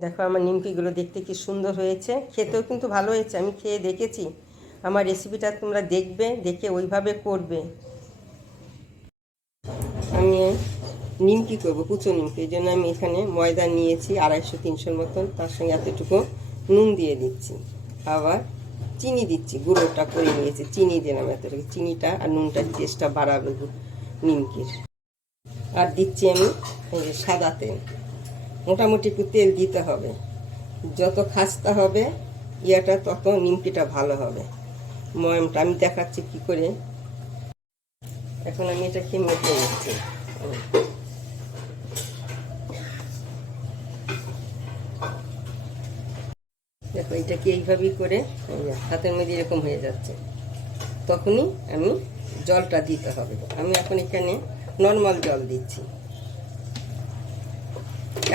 দেখো আমার নিমকিগুলো দেখতে কি সুন্দর হয়েছে। খেতেও কিন্তু ভালো হয়েছে, আমি খেয়ে দেখেছি। আমার রেসিপিটা তোমরা দেখবে, দেখে ওইভাবে করবে। আমি নিমকি করব, কুচো নিমকি, এই জন্য আমি এখানে ময়দা নিয়েছি আড়াইশো, তিনশোর মতন, তার সঙ্গে এতটুকু নুন দিয়ে দিচ্ছি। আবার চিনি দিচ্ছি, গুঁড়োটা করে নিয়েছি, চিনি দিলাম এতটুকু, চিনিটা আর নুনটা টেস্টটা বাড়াবে নিমকির। আর দিচ্ছি আমি সাদা তেল। মোটামুটি একটু তেল দিতে হবে। যত খাস্তা হবে, ইয়াটা তত নিমকিটা ভালো হবে। ময়মটা আমি দেখাচ্ছি কি করে। এখন আমি এটাকে মেখে নিচ্ছি। দেখো, এটাকে এইভাবেই করে হাতের মধ্যে এরকম হয়ে যাচ্ছে। তখনই আমি জলটা দিতে হবে। আমি এখন এখানে নর্মাল জল দিচ্ছি।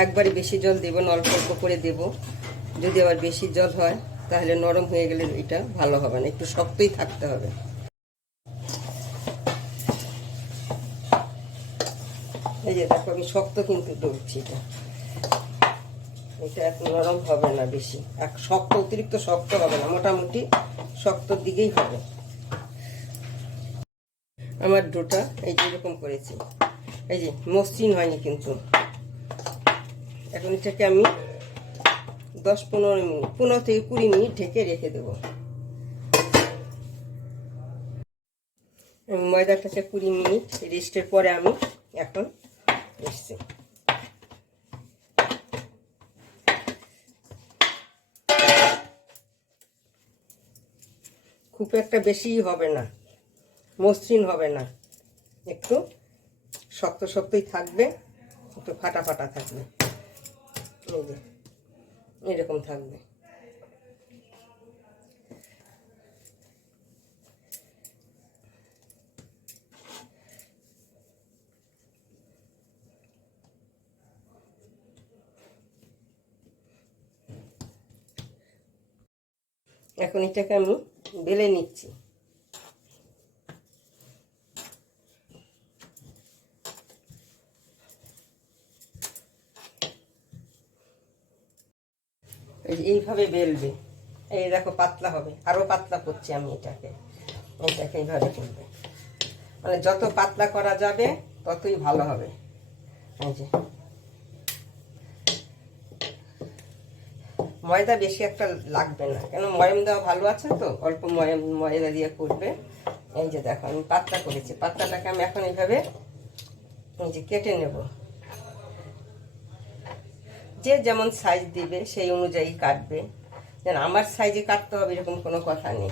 একবারে বেশি জল দেবো, না অল্প অল্প করে দেব। যদি আবার বেশি জল হয়, তাহলে নরম হয়ে গেলে এটা ভালো হবে না, একটু শক্তই থাকতে হবে। এই যে দেখো, আমি শক্ত কিন্তু ডলছি এটা। এটা এত নরম হবে না বেশি। এক শক্ত, অতিরিক্ত শক্ত হবে না, মোটামুটি শক্তর দিকেই হবে। আমার ডোটা এই যে এরকম করেছি। এই যে মসৃণ হয়নি কিন্তু। এখন এটাকে আমি দশ পনেরো মিনিট, পনেরো থেকে কুড়ি মিনিট ঢেকে রেখে দেব। ময়দাটাকে কুড়ি মিনিট রেস্টের পরে আমি এখন এসছি। খুব একটা বেশি হবে না, মসৃণ হবে না। একটু শক্ত শক্তই থাকবে, একটু ফাটা ফাটা থাকবে। এরকম থাকবে। এখন এটাকে আমি বেলে নিচ্ছি। এইভাবে বেলবে। এই দেখো, পাতলা হবে। আরও পাতলা করছি আমি এটাকে। এটাকে এইভাবে করবে। মানে যত পাতলা করা যাবে, ততই ভালো হবে। এই যে। ময়দা বেশি একটা লাগবে না। কেন, ময়ম দেওয়া ভালো আছে তো? অল্প ময়ম, ময়দা দিয়ে করবে। এই যে দেখো, আমি পাতলা করেছি। পাতলাটাকে আমি এখন এইভাবে এই যে কেটে নেব। যে যেমন সাইজ দিবে, সেই অনুযায়ী কাটবে। যেন আমার সাইজে কাটতে হবে এরকম কোনো কথা নেই।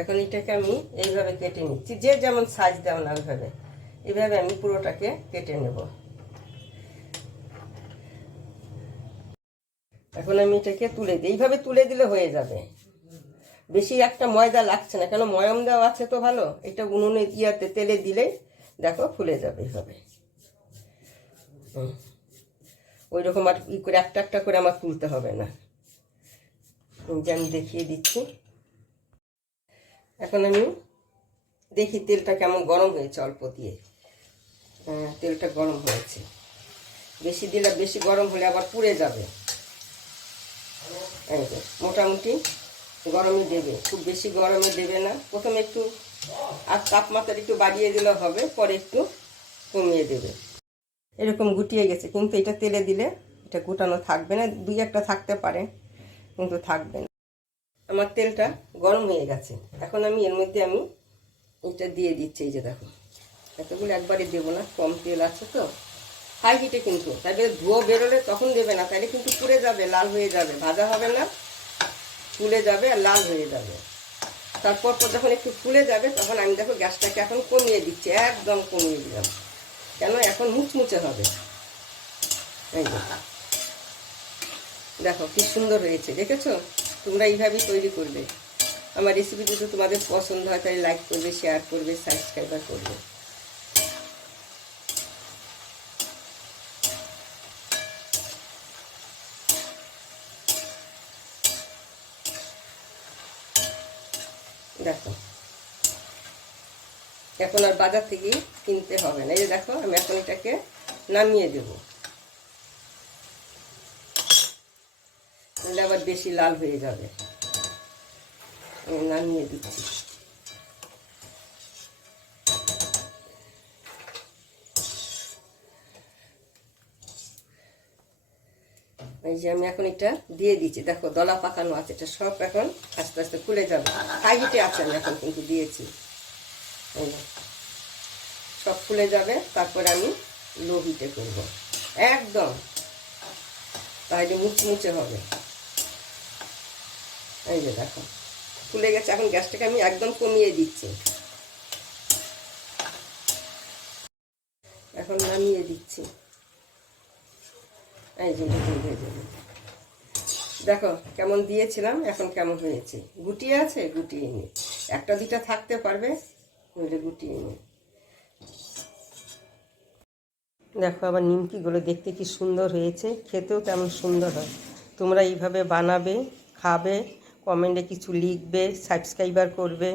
এখন এটাকে আমি এইভাবে কেটে নিচ্ছি। যে যেমন সাইজ দেও না ওইভাবে। এইভাবে আমি পুরোটাকে কেটে নেব। এখন আমি এটাকে তুলে দিই। এইভাবে তুলে দিলে হয়ে যাবে। বেশি একটা ময়দা লাগছে না। কেন ময়ম দেওয়া আছে তো ভালো? এটা উনুনে ইয়াতে তেলে দিলেই দেখো ফুলে যাবে এইভাবে ওই রকম আর ই করে একটা একটা করে আমার তুলতে হবে না। যে আমি দেখিয়ে দিচ্ছি। এখন আমি দেখি তেলটা কেমন গরম হয়েছে অল্প দিয়ে। হ্যাঁ, তেলটা গরম হয়েছে। বেশি দিলে বেশি গরম হলে আবার পুড়ে যাবে। মোটামুটি গরমে দেবে। খুব বেশি গরমে দেবে না। প্রথমে একটু আর তাপমাত্রা একটু বাড়িয়ে দিলে হবে, পরে একটু কমিয়ে দেবে। এরকম গুটিয়ে গেছে, কিন্তু এটা তেলে দিলে এটা গুটানো থাকবে না, দুই একটা থাকতে পারে, কিন্তু থাকবে না। আমার তেলটা গরম হয়ে গেছে, এখন আমি এর মধ্যে আমি এটা দিয়ে দিচ্ছি, এই যে দেখো। এতগুলো একবারে দেবো না, কম তেল আছে তো। হাই হিটে কিন্তু, তাহলে ধুয়ো বেরোলে তখন দেবে না, তাহলে কিন্তু পুড়ে যাবে, লাল হয়ে যাবে, ভাজা হবে না ফুলে যাবে আর লাল হয়ে যাবে। তারপর পর যখন একটু ফুলে যাবে, তখন আমি দেখো গ্যাসটাকে এখন কমিয়ে দিচ্ছি, একদম কমিয়ে দিলাম। কেন? এখন মুচমুচে হবে। দেখো কি সুন্দর হয়েছে, দেখেছ? তোমরা এইভাবেই তৈরি করবে। আমার রেসিপি যদি তোমাদের পছন্দ হয়, তাহলে লাইক করবে শেয়ার করবে সাবস্ক্রাইবার করবে। দেখো। এখন আর বাজার থেকে কিনতে হবে না। এই যে দেখো, আমি এখন এটাকে নামিয়ে দেব। নাহলে আবার বেশি লাল হয়ে যাবে। নামিয়ে দিচ্ছি। এই যে আমি এখন এটা দিয়ে দিচ্ছি। দেখো, দলা পাকানো আছে, এটা সব এখন আস্তে আস্তে খুলে যাবে। হিটে আছে আমি এখন কিন্তু দিয়েছি। সব খুলে যাবে, তারপরে আমি লো হিটে করব। একদম। তাহলে মুচমুচে হবে। এই যে দেখো খুলে গেছে। এখন গ্যাসটাকে আমি একদম কমিয়ে দিচ্ছি। এখন নামিয়ে দিচ্ছি। এই যে। দেখো, কেমন দিয়েছিলাম, এখন কেমন হয়েছে? গুটিয়ে আছে? গুটিয়ে নি। একটা দুটা থাকতে পারবে? নইলে গুটিয়ে নি। দেখো, আবার নিমকিগুলো দেখতে কি সুন্দর হয়েছে। খেতেও কেমন সুন্দর হয়। তোমরা এইভাবে বানাবে, খাবে, কমেন্টে কিছু লিখবে, সাবস্ক্রাইবার করবে।